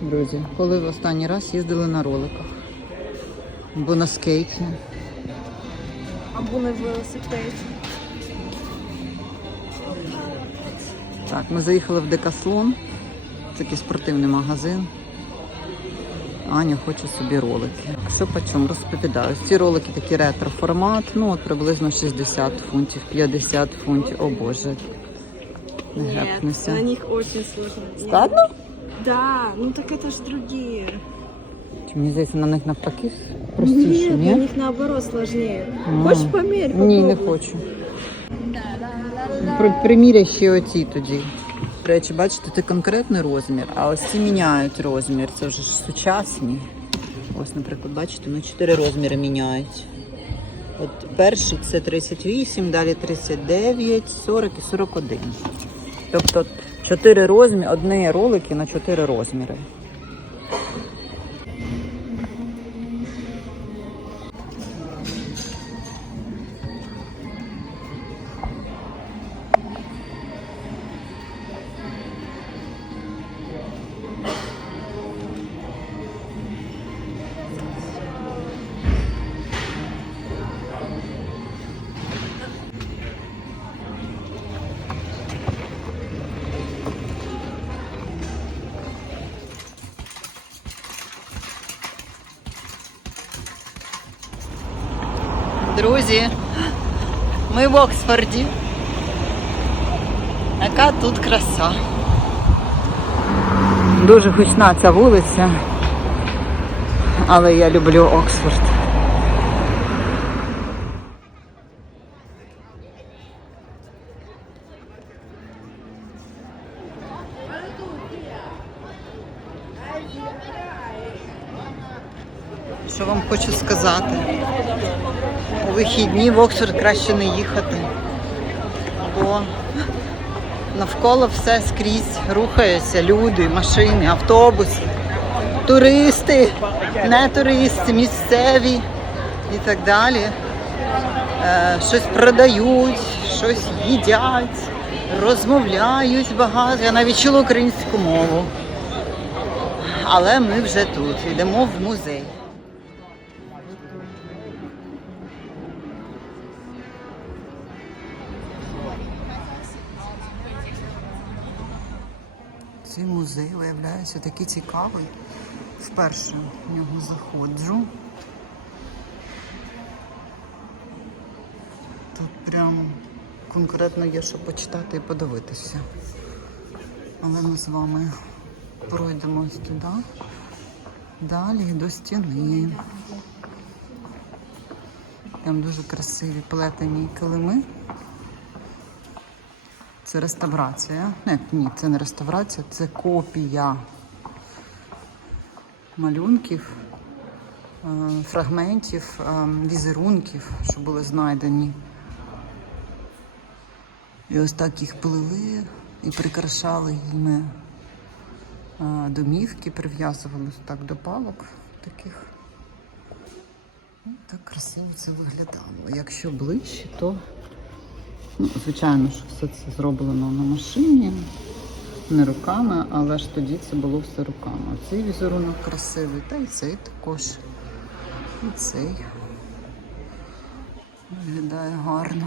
Друзі, коли в останній раз їздили на роликах. Або на скейті. Або на велосипеді. Так, ми заїхали в Декаслон. Це такий спортивний магазин. Аня хоче собі ролики. Що по чому розповідаю? Ці ролики такі ретро формат, ну от приблизно 60 фунтів, 50 фунтів. О Боже. Не гепнуся. на них очень сложно. Складно? Да, ну так это ж другие. Мені здається, на них навпаки простіше, Нет, ні? на них наоборот сложнее. А. Хочешь померь? Ні, не Попробуй. хочу. При, приміряй ще оці тоді. До речі, бачите, це конкретний розмір, а ось ці міняють розмір. Це вже ж сучасні. Ось, наприклад, бачите, ну 4 розміри міняють. От перший це 38, далі 39, 40 і 41. Тобто 4 розміри, одні ролики на чотири розміри. Оксфорді. Яка тут краса. Дуже гучна ця вулиця, але я люблю Оксфорд. Що вам хочу сказати? У вихідні в Оксфорд краще не їхати, бо навколо все скрізь рухаються люди, машини, автобуси, туристи, не туристи, місцеві і так далі. Е, щось продають, щось їдять, розмовляють багато. Я навіть чула українську мову. Але ми вже тут, йдемо в музей. Цей музей виявляється такий цікавий. Вперше в нього заходжу. Тут прям конкретно є що почитати і подивитися. Але ми з вами пройдемо ось туди. Далі до стіни. Там дуже красиві плетені килими. Це реставрація. Не, ні, це не реставрація, це копія малюнків, е, фрагментів, е, візерунків, що були знайдені. І ось так їх плели і прикрашали їми е, домівки, прив'язували так до палок таких. Так красиво це виглядало. Якщо ближче, то Ну, звичайно, що все це зроблено на машині, не руками, але ж тоді це було все руками. Цей візерунок красивий, та й цей також. І цей виглядає гарно.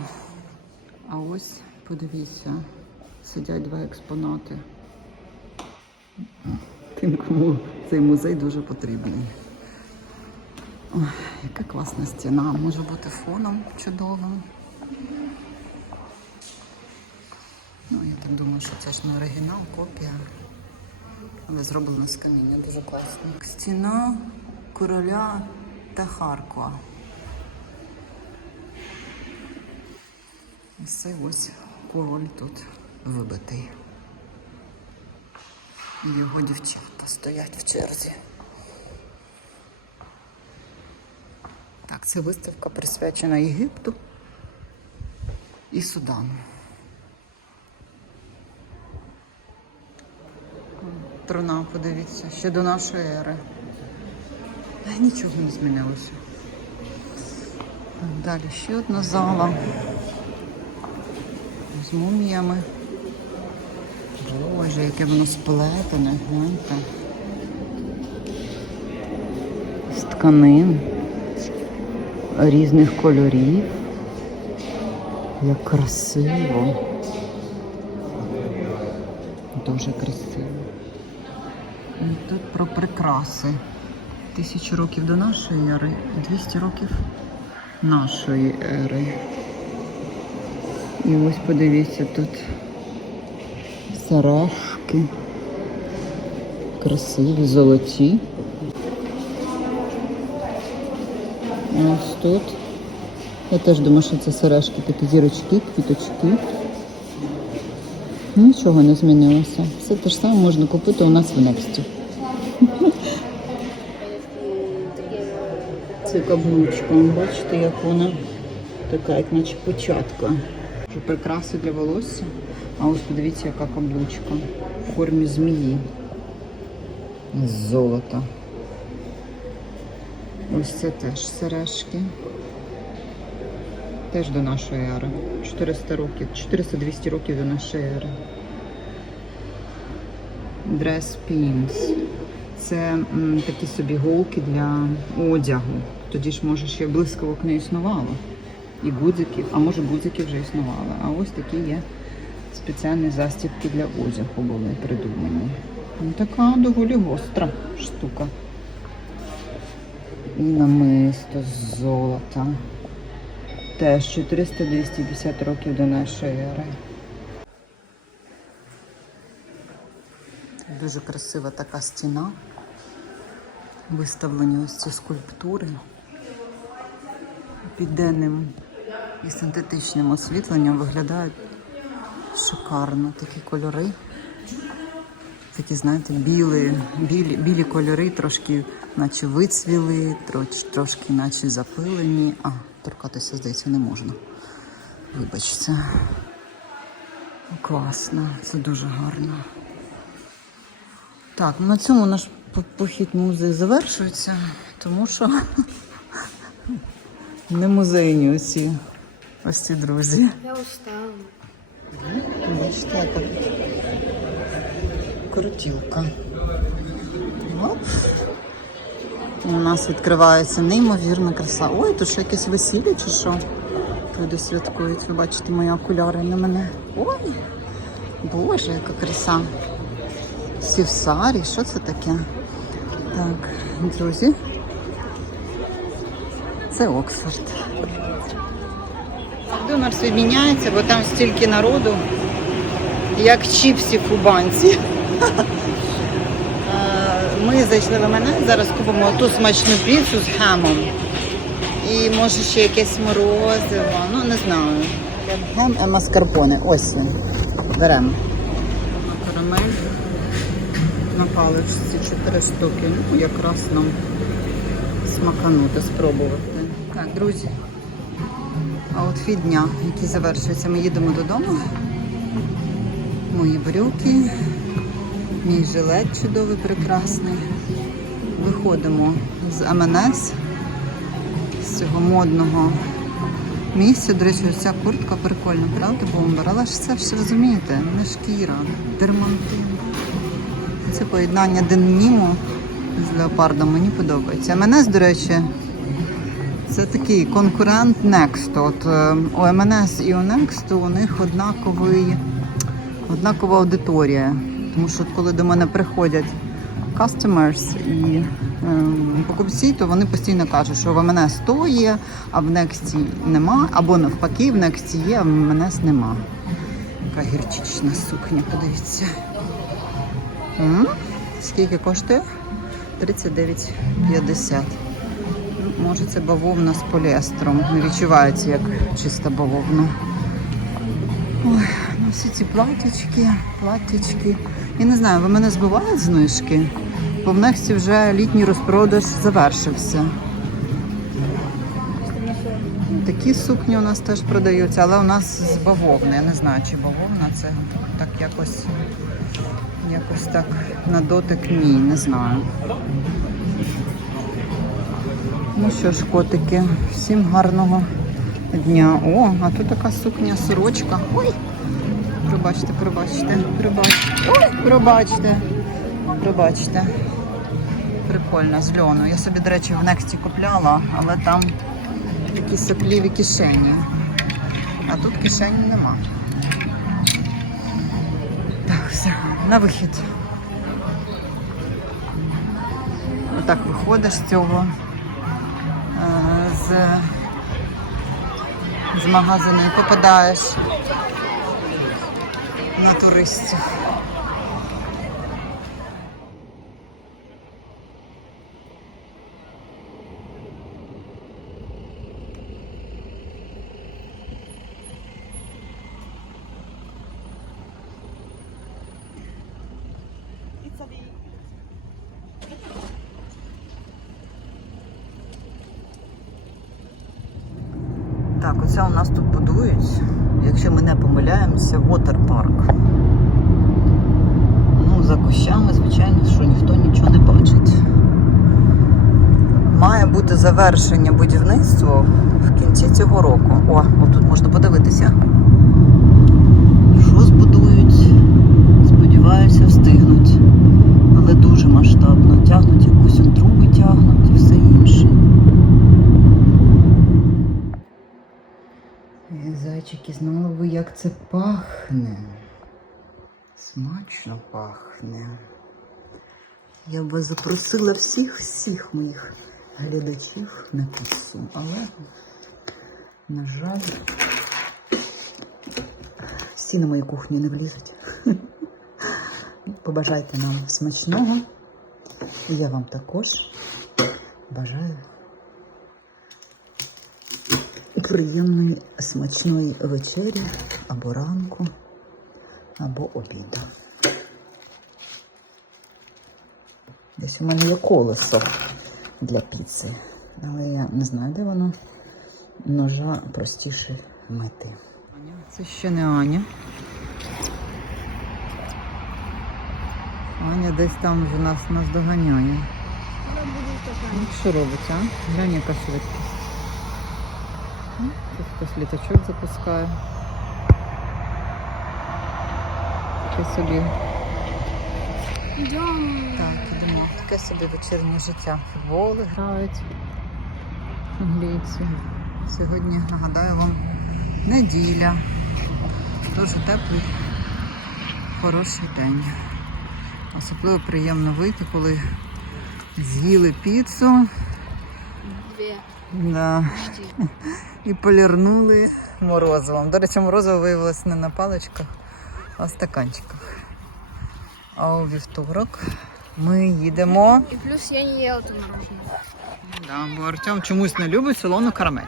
А ось, подивіться, сидять два експонати. Тим, кому цей музей дуже потрібний. Ой, яка класна стіна, може бути фоном чудовим. Ну, я так думаю, що це ж не оригінал, копія. Але зроблено з каміння, дуже класно. Стіна короля Тахарква. Ось цей ось король тут вибитий. І його дівчата стоять в черзі. Так, це виставка присвячена Єгипту і Судану. Труна, подивіться, ще до нашої ери. Нічого не змінилося. Далі ще одна зала з муміями. Боже, яке воно сплетене, гляньте. тканин різних кольорів. Як красиво. Дуже красиво. І тут про прикраси. Тисячу років до нашої ери, 200 років нашої ери. І ось подивіться тут сережки. Красиві, золоті. Ось тут. Я теж думаю, що це сережки, такі зірочки, квіточки. Нічого не змінилося. Все те ж саме можна купити у нас в Нексті. Це каблучка. Бачите, як вона така, як наче початка. Прикраси для волосся. А ось подивіться, яка каблучка в формі змії. З золота. Ось це теж сережки. Теж до нашої ери. 400 років, 400-200 років до нашої ери. Dress pins. Це м, такі собі голки для одягу. Тоді ж може ще блискавок не існувало. І гудзиків, а може гудзики вже існували. А ось такі є спеціальні застібки для одягу були придумані. Ну, така доволі гостра штука. І намисто з золота. Теж 400-250 років до нашої ери. Дуже красива така стіна. Виставлені ось ці скульптури під денним і синтетичним освітленням виглядають шикарно. Такі кольори. Такі, знаєте, білі, білі, білі кольори, трошки наче вицвіли, трош, трошки наче запилені. А, торкатися, здається, не можна. Вибачте. Класно, це дуже гарно. Так, ну на цьому наш похід музей завершується, тому що не музейні оці, ось ці друзі. Я устала. Крутілка. Оп. У нас відкривається неймовірна краса. Ой, тут ще якесь весілля чи що? Люди святкують. Ви бачите мої окуляри на мене. Ой, Боже, яка краса. Всі в сарі, що це таке? Так, друзі. Це Оксфорд. Макдональдс відміняється, бо там стільки народу, як чіпсів у банці. Е, Ми зайшли в мене, зараз купимо ту смачну піцу з хемом. І може ще якесь морозиво, ну не знаю. Хем і маскарпоне. Ось він. Беремо. Карамель на паличці 4 штуки. Ну, якраз нам смаканути, спробувати. Так, друзі. Аутфіт дня, який завершується. Ми їдемо додому. Мої брюки, мій жилет чудовий, прекрасний. Виходимо з МНС, з цього модного місця. До речі, ця куртка прикольна, правда, бомбер? Але ж це ж розумієте, не шкіра, дермантин. Це поєднання деніму з леопардом мені подобається. МНС, до речі, це такий конкурент Next. От е, у МНС і у Next у них однаковий, однакова аудиторія. Тому що коли до мене приходять customers і е, покупці, то вони постійно кажуть, що в МНС то є, а в Next нема, або навпаки, в Next є, а в МНС нема. Яка гірчична сукня, подивіться. Скільки коштує? 39,50. Ну, Може це бавовна з поліестером. Не відчувається як чиста бавовна. Ой, ну всі ці платячки, платячки. Я не знаю, ви мене збивають знижки? Бо в Нексті вже літній розпродаж завершився. Такі сукні у нас теж продаються, але у нас з бавовни. Я не знаю, чи бавовна це так якось, якось так на дотик ні, не знаю. Ну що ж, котики, всім гарного дня. О, а тут така сукня, сорочка. Ой! Пробачте, пробачте, пробачте. Ой, пробачте. Пробачте. Прикольно, з льону. Я собі, до речі, в Нексті купляла, але там такі сопліві кишені. А тут кишені нема. Все, на вихід. Отак виходиш з цього е, з, з магазину і попадаєш на туристів. Так, оце у нас тут будують, якщо не помиляємося, вотерпарк. Ну, за кущами, звичайно, що ніхто нічого не бачить. Має бути завершення будівництва в кінці цього року. О, отут можна подивитися. Що збудують? Сподіваюся, встигнуть. Але дуже масштабно. Тягнуть це пахне. Смачно пахне. Я б вас запросила всіх всіх моїх глядачів на піцу, але, на жаль, всі на мою кухню не влізуть. Побажайте нам смачного. І я вам також бажаю приємної смачної вечері або ранку, або обіду. Десь у мене є колесо для піци, але я не знаю, де воно. Ножа простіше мити. Це ще не Аня. Аня десь там вже нас наздоганяє. Ну, Що робить, а? Глянь, яка швидкість. Тут хтось літачок запускає. Таке собі. Идем. Так, ідемо. Таке собі вечірнє життя. Футболи грають. Англійці. Сьогодні, нагадаю вам, неділя. Дуже теплий, хороший день. Особливо приємно вийти, коли з'їли піцу. Две. Да. І полірнули морозивом. До речі, морозиво виявилось не на паличках, а в стаканчиках. А у вівторок ми їдемо. И плюс я не это мороженое. Да, бо Артем чомусь не любить солону карамель.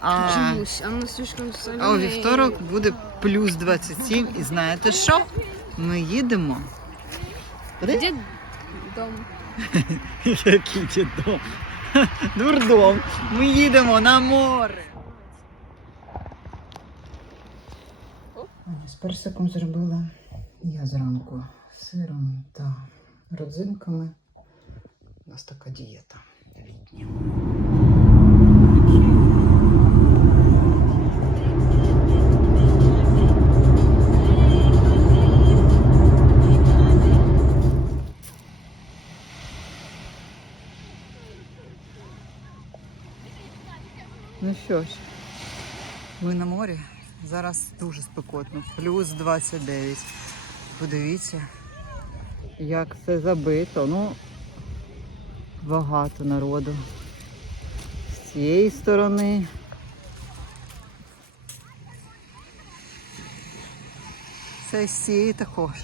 А, Чомусь, оно слишком соленое. а у вівторок буде плюс 27. І знаєте що? Ми їдемо. Где дом? Який дідом? Дурдом. Ми їдемо на море. З персиком зробила я зранку сиром та родзинками. У нас така дієта літня. Що ж, ми на морі. Зараз дуже спекотно. Плюс 29. Подивіться, як все забито. Ну, багато народу. З цієї сторони. Це з цієї також.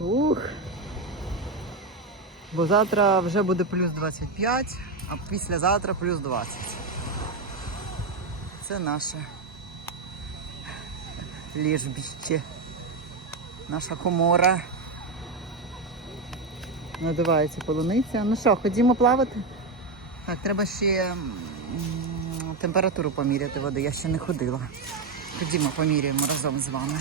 Ух. Бо завтра вже буде плюс 25, а післязавтра плюс 20. Це наше ліжбіще, Наша комора. Надувається полуниця. Ну що, ходімо плавати? Так, треба ще температуру поміряти води. Я ще не ходила. Ходімо, поміряємо разом з вами.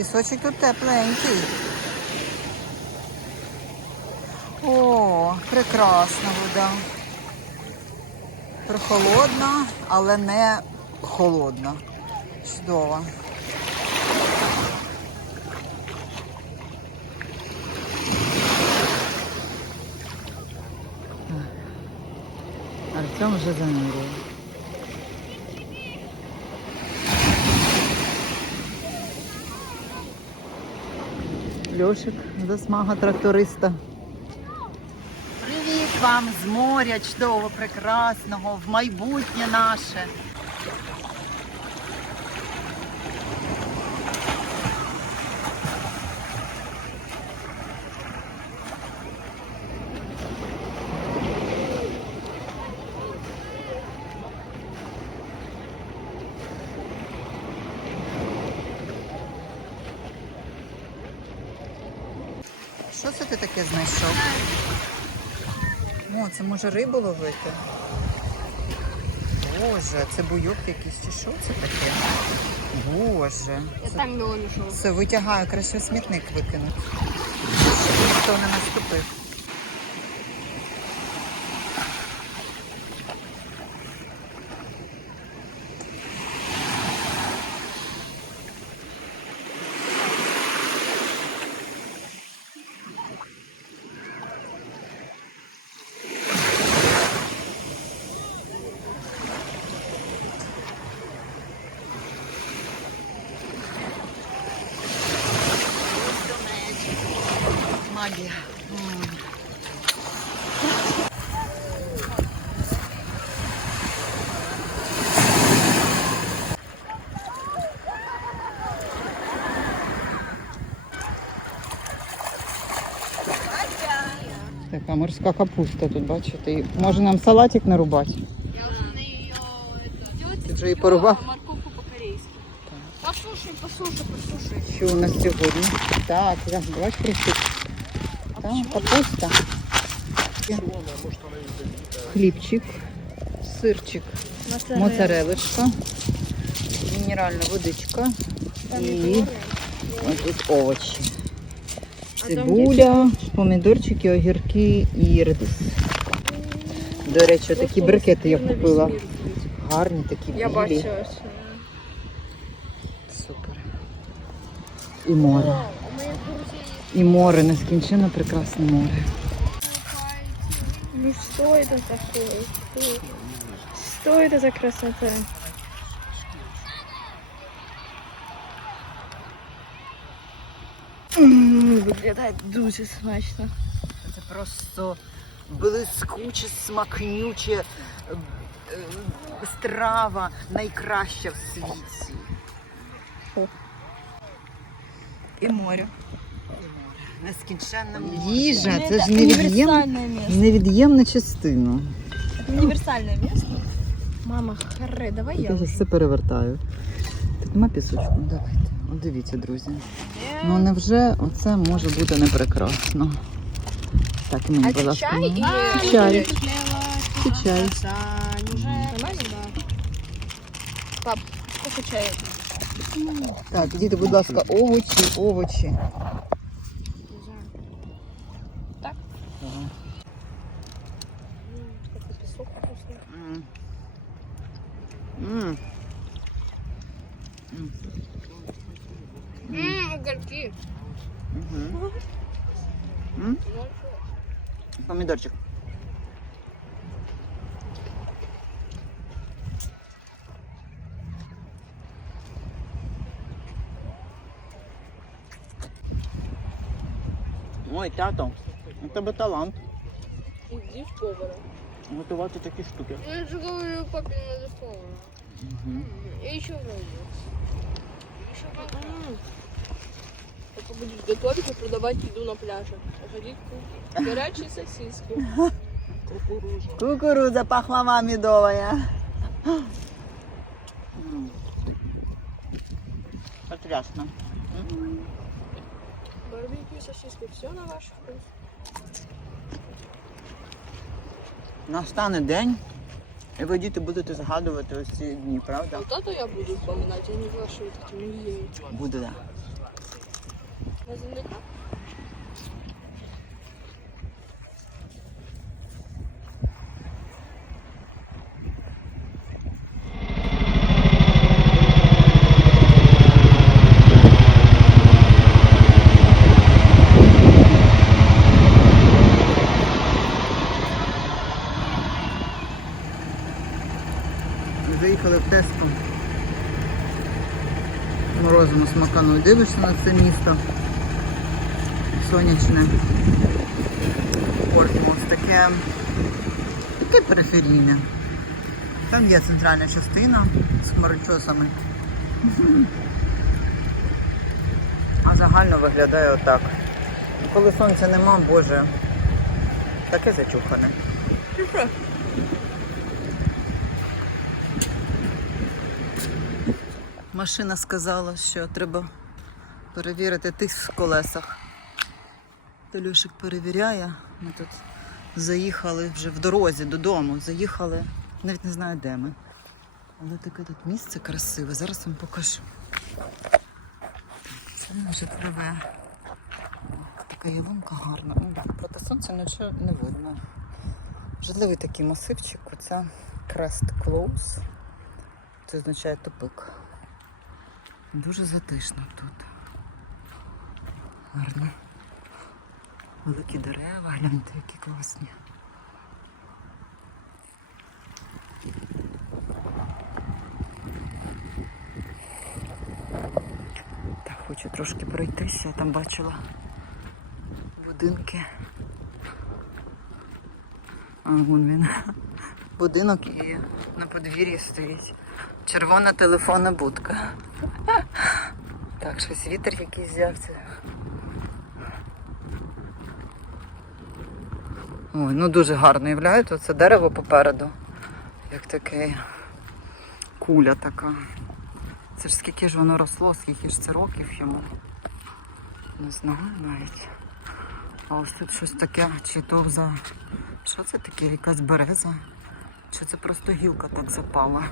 Пісочок тут тепленький. О, прекрасна вода. Прохолодна, але не холодна. Чудова. Артем вже занурює. Льошик, засмага тракториста. Привіт вам з моря чудового, прекрасного, в майбутнє наше. Що це ти таке знайшов? О, це може рибу ловити. Боже, це буйок якийсь чи що це таке? Боже. Я там нашел. це витягаю, краще в смітник викинути. Щоб ніхто не наступив. Магія. М. Така морська капуста тут, бачите. І Може нам салатик нарубати? Ти вже її порубав? Морковку по-корейски. Послушай, послушай, послушай. Що у нас сьогодні? Так, я бач присуть. Так, капуста. Хлібчик, сирчик, моцарелочка, мінеральна водичка і тут овочі. Цибуля, помідорчики, огірки і редис. До речі, такі брикети я купила. Гарні такі білі. Я бачила. Супер. І море. І море, нескінченно прекрасне море. Ну это такое? Что, что это за красота? Виглядає дуже смачно. Це просто блискуче, смакнюче е, страва найкраща в світі. І море. Нескінченна їжа, це ж невід'ємна, невід'ємна частина. Универсальное место. Мама, харе, давай я. Я все перевертаю. Тут нема пісочку, давайте. От дивіться, друзі. Ну невже оце може бути не прекрасно? Так, і мені, А будь чай і... Чай. Це чай. Пап, сколько? Так, діти, будь ласка, овочі, овочі. М. Помідорчик. Ой, тато, у тебе талант Иди в повара. готувати такі штуки. Ну, я же говорю, папе надо в повара. Угу. И еще Roblox. Еще Только будешь готовить и продавать еду на пляже. Ходить кушать горячие сосиски. Кукуруза пахлава медовая. Потрясно. Барбекю, сосиски, все на ваш вкус. Настане день, і ви діти будете згадувати ось ці дні, правда? Вот это я буду вспоминать, а не ваши вот эти милые. Буде, да. Ми заїхали в Теско. Морозимо смакану. Дивишся на це місто. Сонячне. Портмос таке. Таке периферійне. Там є центральна частина з хмарочосами. А загально виглядає отак. Коли сонця нема, боже, таке зачухане. Машина сказала, що треба перевірити тиск в колесах. Талюшик перевіряє. Ми тут заїхали вже в дорозі додому. Заїхали, навіть не знаю, де ми. Але таке тут місце красиве. Зараз вам покажу. Це вже пливе. Така ялинка гарна. Проти сонця нічого не видно. Житливий такий масивчик. Оце Crest Close. Це означає тупик. Дуже затишно тут. Гарно. Великі дерева, гляньте, які класні. Так, хочу трошки пройтися, я там бачила будинки. А, вон він. Будинок і на подвір'ї стоїть. Червона телефонна будка. Так, щось вітер якийсь взявся. Ой, ну дуже гарно являють. Оце дерево попереду. Як таке куля така. Це ж скільки ж воно росло, скільки ж це років йому. Не знаю навіть. А ось тут щось таке, чи то за. Що це таке? Якась береза? Чи це просто гілка так запала?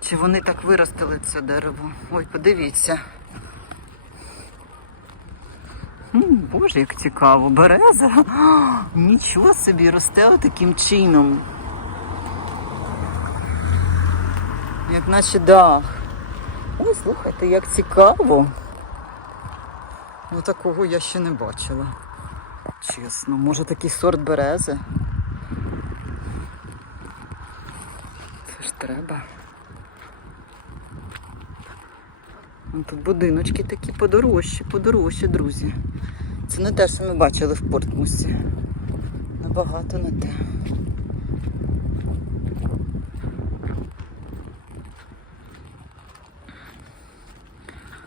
Чи вони так виростили це дерево? Ой, подивіться. М, Боже, як цікаво, береза. Нічого собі росте таким чином. Як наче дах. Ой, слухайте, як цікаво. Ну такого я ще не бачила. Чесно, може такий сорт берези. Це ж треба. Тут будиночки такі подорожчі, подорожчі, друзі. Це не те, що ми бачили в Портмусі. Набагато не те.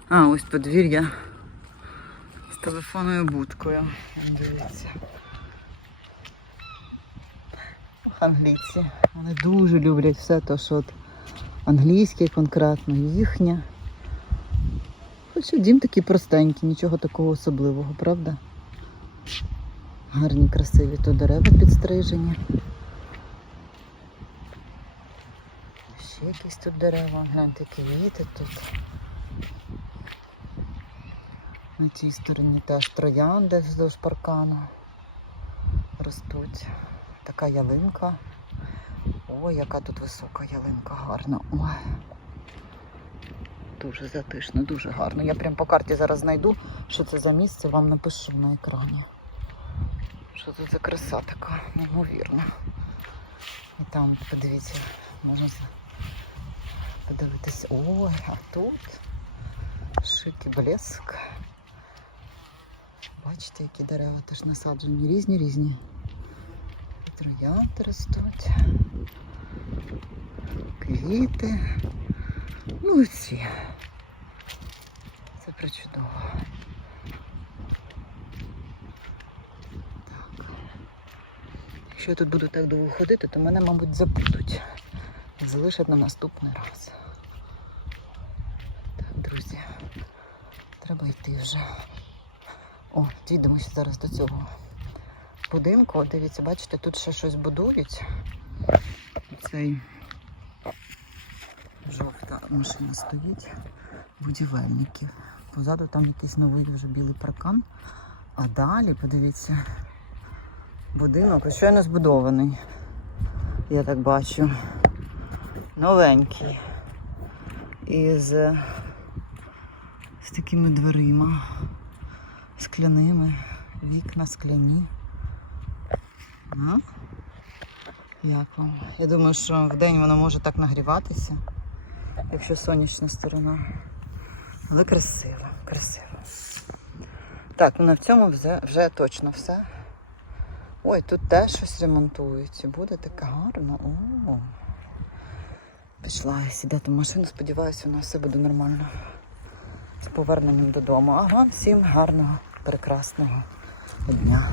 А, ось подвір'я з телефонною будкою. Дивіться. Англійці. Вони дуже люблять все те, що англійське конкретно, їхнє. Хоча дім такий простенький, нічого такого особливого, правда? Гарні, красиві то дерева підстрижені. Ще якісь тут дерева, гляньте, квіти тут. На цій стороні теж троянди вздовж паркану ростуть. Така ялинка. Ой, яка тут висока ялинка, гарна. Ой. Дуже затишно, дуже гарно. Я прям по карті зараз знайду, що це за місце, вам напишу на екрані. Що тут за краса така, неймовірна. І там, подивіться, можна подивитися. Ой, а тут шик блеск. Бачите, які дерева теж насаджені, різні різні. І троянди ростуть. Квіти. Ну і ці. Це причудово. Так. Якщо я тут буду так довго ходити, то мене, мабуть, забудуть. Залишать на наступний раз. Так, друзі, треба йти вже. О, дійдемо ще зараз до цього будинку. Дивіться, бачите, тут ще щось будують. Цей машина стоїть будівельників. Позаду там якийсь новий вже білий паркан. А далі, подивіться, будинок щойно збудований. Я так бачу. Новенький. Із з такими дверима, скляними, вікна скляні. Ну, як вам? Я думаю, що в день воно може так нагріватися, якщо сонячна сторона. Але красиво, красиво. Так, ну на цьому вже, вже точно все. Ой, тут теж щось ремонтується. Буде таке гарно. О. Пішла сідати в машину, сподіваюся, у нас все буде нормально. З поверненням додому. А вам всім гарного, прекрасного дня.